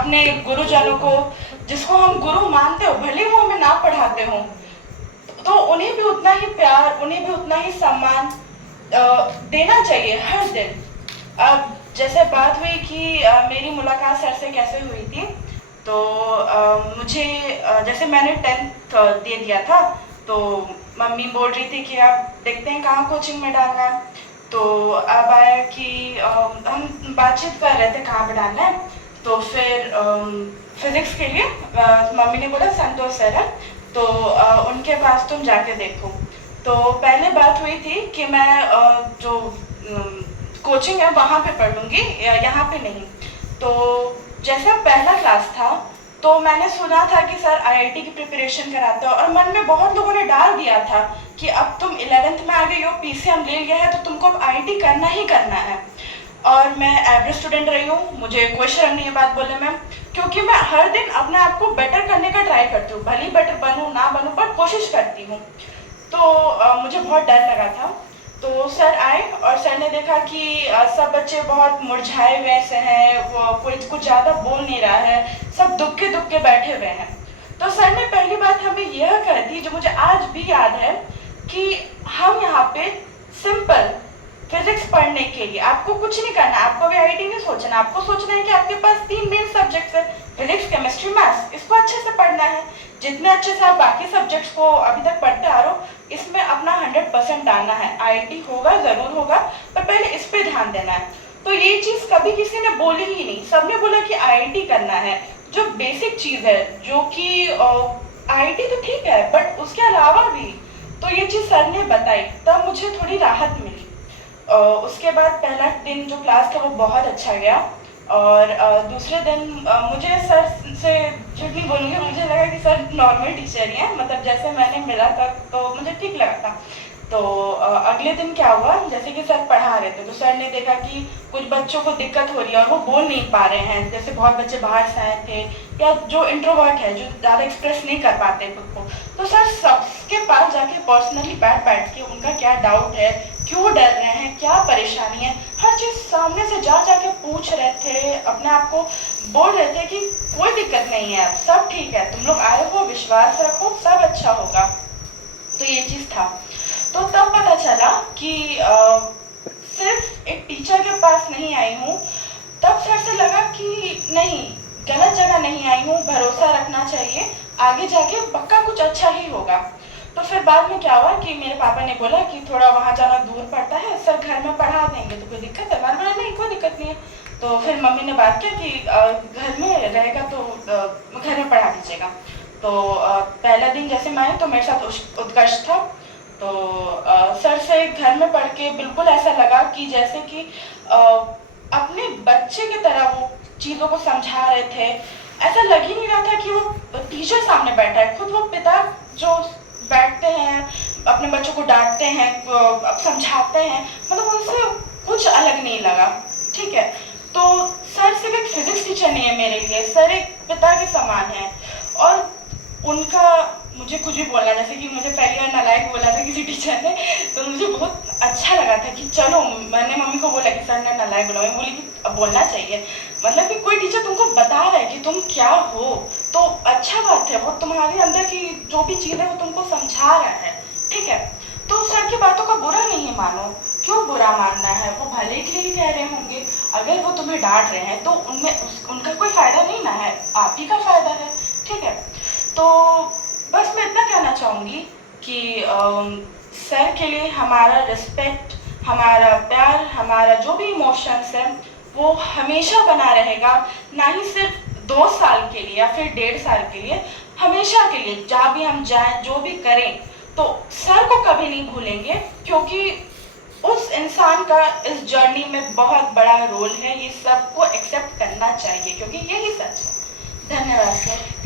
अपने गुरुजनों को, जिसको हम गुरु मानते हो, भले वो हमें ना पढ़ाते हों, तो उन्हें भी उतना ही प्यार, उन्हें भी उतना ही सम्मान देना चाहिए हर दिन। अब जैसे बात हुई कि मेरी मुलाकात सर से कैसे हुई थी, तो मुझे जैसे मैंने 10th दे दिया था, तो मम्मी बोल रही थी कि आप देखते हैं कहाँ कोचिंग में डालना है। तो अब आया कि हम बातचीत कर रहे थे कहाँ पे डालना है। तो फिर फिजिक्स के लिए मम्मी ने बोला संतोष सर है, तो उनके पास तुम जाके देखो। तो पहले बात हुई थी कि मैं जो कोचिंग है वहाँ पे पढ़ लूँगी, यहाँ पे नहीं। तो जैसे पहला क्लास था, तो मैंने सुना था कि सर आईआईटी की प्रिपरेशन कराते हो, और मन में बहुत लोगों ने डाल दिया था कि अब तुम 11th में आ गई हो, पीसीएम ले लिया है, तो तुमको अब आईआईटी करना ही करना है। और मैं एवरेज स्टूडेंट रही हूँ, मुझे कोई शर्म नहीं है बात बोलने में, क्योंकि मैं हर दिन अपने आप को बेटर करने का ट्राई करती हूँ, भले ही बेटर बनूँ ना बनूँ, पर कोशिश करती हूँ। तो मुझे बहुत डर लगा था। तो सर आए और सर ने देखा कि सब बच्चे बहुत मुरझाए हुए से हैं, वो कोई कुछ ज़्यादा बोल नहीं रहा है, सब दुख के बैठे हुए हैं। तो सर ने पहली बात हमें यह कर दी, जो मुझे आज भी याद है, कि हम यहाँ पे सिंपल फिजिक्स पढ़ने के लिए आपको कुछ नहीं करना, आपको भी आईआईटी नहीं सोचना, आपको सोचना है कि आपके पास 3 मेन सब्जेक्ट्स है, फिजिक्स, केमिस्ट्री, मैथ्स, इसको अच्छे से पढ़ना है। जितने अच्छे से आप बाकी सब्जेक्ट्स को अभी तक पढ़ते आ रहे हो, इसमें अपना 100% डालना है। आईआईटी होगा, जरूर होगा, पर पहले इस पे ध्यान देना है। तो ये चीज कभी किसी ने बोली ही नहीं, सबने बोला कि आईआईटी करना है, जो बेसिक चीज है, जो कि आईआईटी तो ठीक है, बट उसके अलावा भी। तो ये चीज सर ने बताई, तब मुझे थोड़ी राहत मिली। उसके बाद पहला दिन जो क्लास था वो बहुत अच्छा गया, और दूसरे दिन मुझे सर से झूठ नहीं बोलूँगी, मुझे लगा कि सर नॉर्मल टीचर ही हैं, मतलब जैसे मैंने मिला था तो मुझे ठीक लगा था। तो अगले दिन क्या हुआ, जैसे कि सर पढ़ा रहे थे, तो सर ने देखा कि कुछ बच्चों को दिक्कत हो रही है और वो बोल नहीं पा रहे हैं, जैसे बहुत बच्चे बाहर से आए थे, या जो इंट्रोवर्ट है, जो ज़्यादा एक्सप्रेस नहीं कर पाते खुद को। तो सर सबके पास जाके पर्सनली बैठ के उनका क्या डाउट है, क्यों डर रहे हैं, क्या परेशानी है, हर चीज़ सामने से जाके पूछ रहे थे, अपने आप को बोल रहे थे कि कोई दिक्कत नहीं है, सब ठीक है, तुम लोग आए हो, विश्वास रखो, सब अच्छा होगा। तो ये चीज़ था। तो तब पता चला कि सिर्फ एक टीचर के पास नहीं आई हूँ, तब सर से लगा कि नहीं, गलत जगह नहीं आई हूँ, भरोसा रखना चाहिए, आगे जाके पक्का कुछ अच्छा ही होगा। तो फिर बाद में क्या हुआ कि मेरे पापा ने बोला कि थोड़ा वहाँ जाना दूर पड़ता है, सर घर में पढ़ा देंगे तो कोई दिक्कत है? मैंने बोला नहीं, कोई दिक्कत नहीं है। तो फिर मम्मी ने बात किया कि घर में रहेगा तो घर में पढ़ा दीजिएगा। तो पहला दिन जैसे मैं आई तो मेरे साथ उत्कर्ष था। तो सर से घर में पढ़ के बिल्कुल ऐसा लगा कि जैसे कि अपने बच्चे की तरह वो चीज़ों को समझा रहे थे। ऐसा लग ही नहीं रहा था कि वो टीचर सामने बैठा है, खुद वो पिता जो बैठते हैं, अपने बच्चों को डांटते हैं, समझाते हैं, मतलब उनसे कुछ अलग नहीं लगा। ठीक है, तो सर सिर्फ एक फिजिक्स टीचर नहीं है मेरे लिए, सर एक पिता के समान है। और उनका मुझे कुछ भी बोलना, जैसे कि मुझे पहली बार नालायक बोला था किसी टीचर ने, तो मुझे बहुत अच्छा लगा था कि चलो, मैंने मम्मी को बोला कि सर ने नालायक बोला, मैं बोली कि अब बोलना चाहिए, मतलब कि कोई टीचर तुमको बता रहा है कि तुम क्या हो, तो अच्छा बात है, वो तुम्हारे अंदर की जो भी चीज़ है वो तुमको समझा रहा है। ठीक है, तो सर की बातों का बुरा नहीं मानो, क्यों बुरा मानना है, वो भले के लिए कह रहे होंगे, अगर वो तुम्हें डांट रहे हैं तो उनमें उनका कोई फ़ायदा नहीं ना है, आप ही का फ़ायदा है। ठीक है, तो बस मैं इतना कहना चाहूँगी कि सर के लिए हमारा रिस्पेक्ट, हमारा प्यार, हमारा जो भी इमोशंस है वो हमेशा बना रहेगा, ना ही सिर्फ 2 साल के लिए या फिर 1.5 साल के लिए, हमेशा के लिए। जहाँ भी हम जाएं, जो भी करें, तो सर को कभी नहीं भूलेंगे, क्योंकि उस इंसान का इस जर्नी में बहुत बड़ा रोल है। ये सबको एक्सेप्ट करना चाहिए, क्योंकि यही सच है। धन्यवाद सर।